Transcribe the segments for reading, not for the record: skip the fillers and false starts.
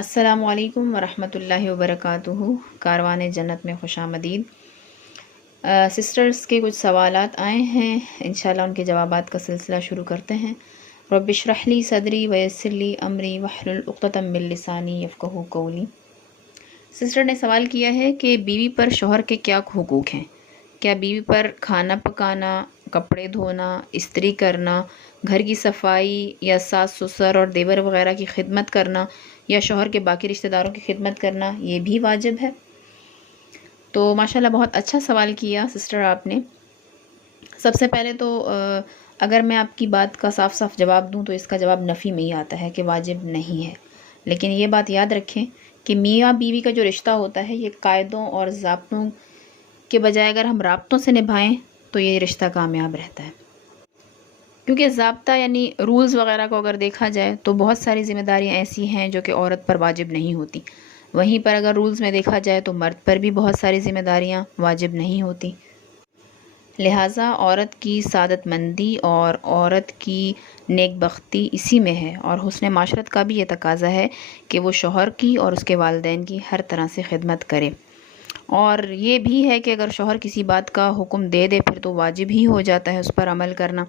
السلام علیکم ورحمۃ اللہ وبرکاتہ۔ کاروان جنت میں خوش آمدید۔ سسٹرز کے کچھ سوالات آئے ہیں، انشاءاللہ ان کے جوابات کا سلسلہ شروع کرتے ہیں۔ رب اشرح لی صدری ویسر لی امری واحلل عقدۃ من لسانی یفقہوا قولی۔ سسٹر نے سوال کیا ہے کہ بیوی پر شوہر کے کیا حقوق ہیں؟ کیا بیوی پر کھانا پکانا، کپڑے دھونا، استری کرنا، گھر کی صفائی یا ساس سسر اور دیور وغیرہ کی خدمت کرنا یا شوہر کے باقی رشتہ داروں کی خدمت کرنا یہ بھی واجب ہے؟ تو ماشاءاللہ بہت اچھا سوال کیا سسٹر آپ نے۔ سب سے پہلے تو اگر میں آپ کی بات کا صاف صاف جواب دوں تو اس کا جواب نفی میں ہی آتا ہے کہ واجب نہیں ہے، لیکن یہ بات یاد رکھیں کہ میاں بیوی کا جو رشتہ ہوتا ہے یہ قاعدوں اور ضابطوں کے بجائے اگر ہم رابطوں سے نبھائیں تو یہ رشتہ کامیاب رہتا ہے، کیونکہ ضابطہ یعنی رولز وغیرہ کو اگر دیکھا جائے تو بہت ساری ذمہ داریاں ایسی ہیں جو کہ عورت پر واجب نہیں ہوتی، وہیں پر اگر رولز میں دیکھا جائے تو مرد پر بھی بہت ساری ذمہ داریاں واجب نہیں ہوتی۔ لہٰذا عورت کی سعادت مندی اور عورت کی نیک بختی اسی میں ہے، اور حسن معاشرت کا بھی یہ تقاضا ہے کہ وہ شوہر کی اور اس کے والدین کی ہر طرح سے خدمت کرے، اور یہ بھی ہے کہ اگر شوہر کسی بات کا حکم دے دے پھر تو واجب ہی ہو جاتا ہے اس پر عمل کرنا،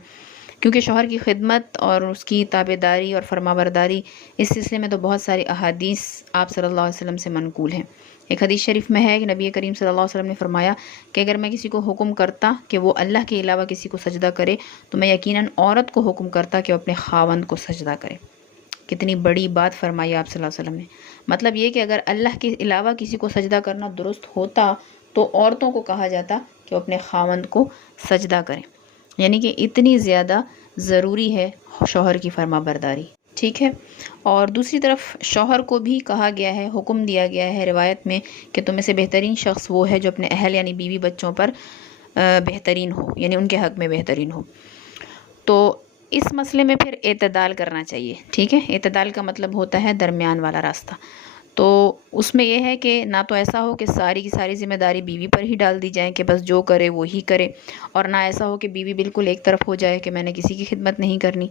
کیونکہ شوہر کی خدمت اور اس کی تابعداری اور فرمانبرداری اس سلسلے میں تو بہت ساری احادیث آپ صلی اللہ علیہ وسلم سے منقول ہیں۔ ایک حدیث شریف میں ہے کہ نبی کریم صلی اللہ علیہ وسلم نے فرمایا کہ اگر میں کسی کو حکم کرتا کہ وہ اللہ کے علاوہ کسی کو سجدہ کرے تو میں یقیناً عورت کو حکم کرتا کہ وہ اپنے خاوند کو سجدہ کرے۔ کتنی بڑی بات فرمائی آپ صلی اللہ علیہ وسلم نے۔ مطلب یہ کہ اگر اللہ کے علاوہ کسی کو سجدہ کرنا درست ہوتا تو عورتوں کو کہا جاتا کہ وہ اپنے خاوند کو سجدہ کریں، یعنی کہ اتنی زیادہ ضروری ہے شوہر کی فرما برداری، ٹھیک ہے۔ اور دوسری طرف شوہر کو بھی کہا گیا ہے، حکم دیا گیا ہے روایت میں کہ تم میں سے بہترین شخص وہ ہے جو اپنے اہل یعنی بیوی بچوں پر بہترین ہو، یعنی ان کے حق میں بہترین ہو۔ تو اس مسئلے میں پھر اعتدال کرنا چاہیے، ٹھیک ہے۔ اعتدال کا مطلب ہوتا ہے درمیان والا راستہ۔ تو اس میں یہ ہے کہ نہ تو ایسا ہو کہ ساری کی ساری ذمہ داری بیوی پر ہی ڈال دی جائیں کہ بس جو کرے وہی کرے، اور نہ ایسا ہو کہ بیوی بالکل ایک طرف ہو جائے کہ میں نے کسی کی خدمت نہیں کرنی۔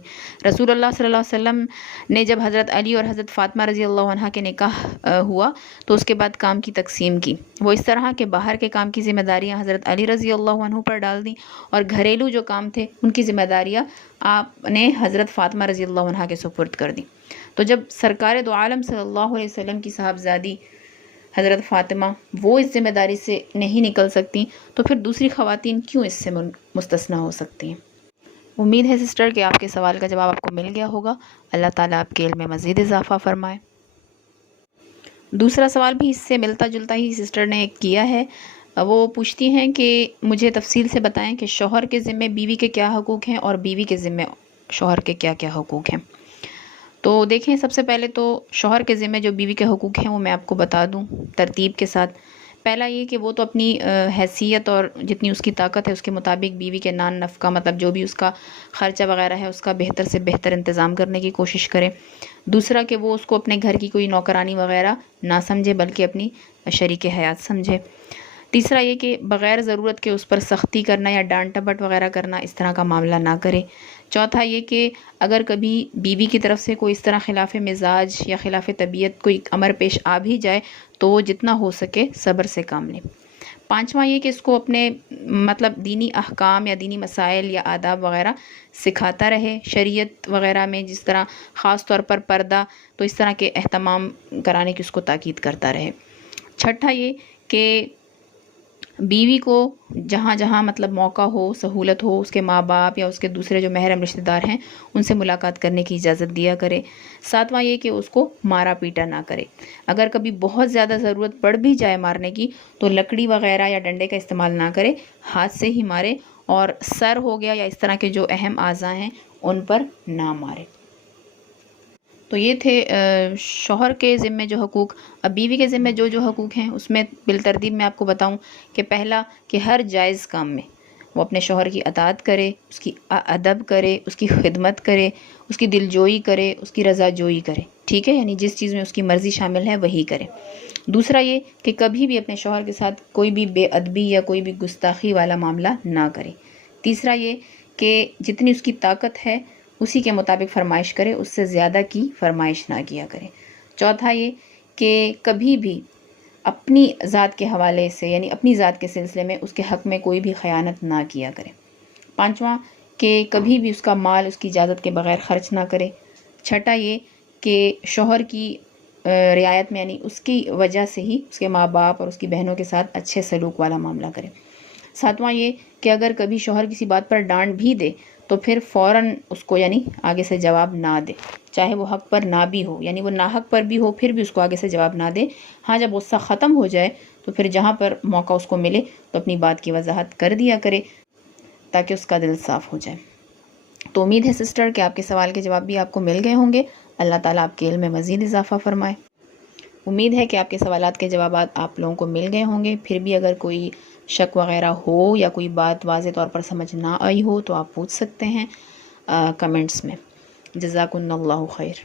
رسول اللہ صلی اللہ علیہ وسلم نے جب حضرت علی اور حضرت فاطمہ رضی اللہ عنہ کے نکاح ہوا تو اس کے بعد کام کی تقسیم کی، وہ اس طرح کہ باہر کے کام کی ذمہ داریاں حضرت علی رضی اللہ عنہ پر ڈال دیں، اور گھریلو جو کام تھے ان کی ذمہ داریاں آپ نے حضرت فاطمہ رضی اللہ عنہ کے سپرد کر دیں۔ تو جب سرکار دو عالم صلی اللہ علیہ وسلم کی صاحبزادی حضرت فاطمہ وہ اس ذمہ داری سے نہیں نکل سکتی تو پھر دوسری خواتین کیوں اس سے مستثنیٰ ہو سکتی ہیں؟ امید ہے سسٹر کہ آپ کے سوال کا جواب آپ کو مل گیا ہوگا۔ اللہ تعالیٰ آپ کے علم میں مزید اضافہ فرمائے۔ دوسرا سوال بھی اس سے ملتا جلتا ہی سسٹر نے کیا ہے، وہ پوچھتی ہیں کہ مجھے تفصیل سے بتائیں کہ شوہر کے ذمے بیوی کے کیا حقوق ہیں اور بیوی کے ذمے شوہر کے کیا کیا حقوق ہیں۔ تو دیکھیں، سب سے پہلے تو شوہر کے ذمے جو بیوی کے حقوق ہیں وہ میں آپ کو بتا دوں ترتیب کے ساتھ۔ پہلا یہ کہ وہ تو اپنی حیثیت اور جتنی اس کی طاقت ہے اس کے مطابق بیوی کے نان نفقہ، مطلب جو بھی اس کا خرچہ وغیرہ ہے اس کا بہتر سے بہتر انتظام کرنے کی کوشش کرے۔ دوسرا کہ وہ اس کو اپنے گھر کی کوئی نوکرانی وغیرہ نہ سمجھے بلکہ اپنی شریک حیات سمجھے۔ تیسرا یہ کہ بغیر ضرورت کے اس پر سختی کرنا یا ڈانٹ ٹپٹ وغیرہ کرنا اس طرح کا معاملہ نہ کرے۔ چوتھا یہ کہ اگر کبھی بیوی کی طرف سے کوئی اس طرح خلاف مزاج یا خلاف طبیعت کوئی امر پیش آ بھی جائے تو وہ جتنا ہو سکے صبر سے کام لیں۔ پانچواں یہ کہ اس کو اپنے مطلب دینی احکام یا دینی مسائل یا آداب وغیرہ سکھاتا رہے، شریعت وغیرہ میں جس طرح خاص طور پر پردہ، تو اس طرح کے اہتمام کرانے کی اس کو تاکید کرتا رہے۔ چھٹا یہ کہ بیوی کو جہاں جہاں مطلب موقع ہو، سہولت ہو، اس کے ماں باپ یا اس کے دوسرے جو محرم رشتہ دار ہیں ان سے ملاقات کرنے کی اجازت دیا کرے۔ ساتواں یہ کہ اس کو مارا پیٹا نہ کرے۔ اگر کبھی بہت زیادہ ضرورت پڑ بھی جائے مارنے کی تو لکڑی وغیرہ یا ڈنڈے کا استعمال نہ کرے، ہاتھ سے ہی مارے، اور سر ہو گیا یا اس طرح کے جو اہم اعضاء ہیں ان پر نہ مارے۔ تو یہ تھے شوہر کے ذمے جو حقوق۔ اب بیوی کے ذمے جو حقوق ہیں اس میں بالترتیب میں آپ کو بتاؤں کہ پہلا کہ ہر جائز کام میں وہ اپنے شوہر کی اطاعت کرے، اس کی ادب کرے، اس کی خدمت کرے، اس کی دلجوئی کرے، اس کی رضا جوئی کرے، ٹھیک ہے، یعنی جس چیز میں اس کی مرضی شامل ہے وہی کرے۔ دوسرا یہ کہ کبھی بھی اپنے شوہر کے ساتھ کوئی بھی بے ادبی یا کوئی بھی گستاخی والا معاملہ نہ کرے۔ تیسرا یہ کہ جتنی اس کی طاقت ہے اسی کے مطابق فرمائش کرے، اس سے زیادہ کی فرمائش نہ کیا کرے۔ چوتھا یہ کہ کبھی بھی اپنی ذات کے حوالے سے یعنی اپنی ذات کے سلسلے میں اس کے حق میں کوئی بھی خیانت نہ کیا کرے۔ پانچواں کہ کبھی بھی اس کا مال اس کی اجازت کے بغیر خرچ نہ کرے۔ چھٹا یہ کہ شوہر کی رعایت میں یعنی اس کی وجہ سے ہی اس کے ماں باپ اور اس کی بہنوں کے ساتھ اچھے سلوک والا معاملہ کرے۔ ساتواں یہ کہ اگر کبھی شوہر کسی بات پر ڈانٹ بھی دے تو پھر فوراً اس کو یعنی آگے سے جواب نہ دے، چاہے وہ حق پر نہ بھی ہو، یعنی وہ ناحق پر بھی ہو پھر بھی اس کو آگے سے جواب نہ دے۔ ہاں جب غصہ ختم ہو جائے تو پھر جہاں پر موقع اس کو ملے تو اپنی بات کی وضاحت کر دیا کرے تاکہ اس کا دل صاف ہو جائے۔ تو امید ہے سسٹر کہ آپ کے سوال کے جواب بھی آپ کو مل گئے ہوں گے۔ اللہ تعالیٰ آپ کے علم میں مزید اضافہ فرمائے۔ امید ہے کہ آپ کے سوالات کے جوابات آپ لوگوں کو مل گئے ہوں گے۔ پھر بھی اگر کوئی شک وغیرہ ہو یا کوئی بات واضح طور پر سمجھ نہ آئی ہو تو آپ پوچھ سکتے ہیں کمنٹس میں۔ جزاکم اللہ خیر۔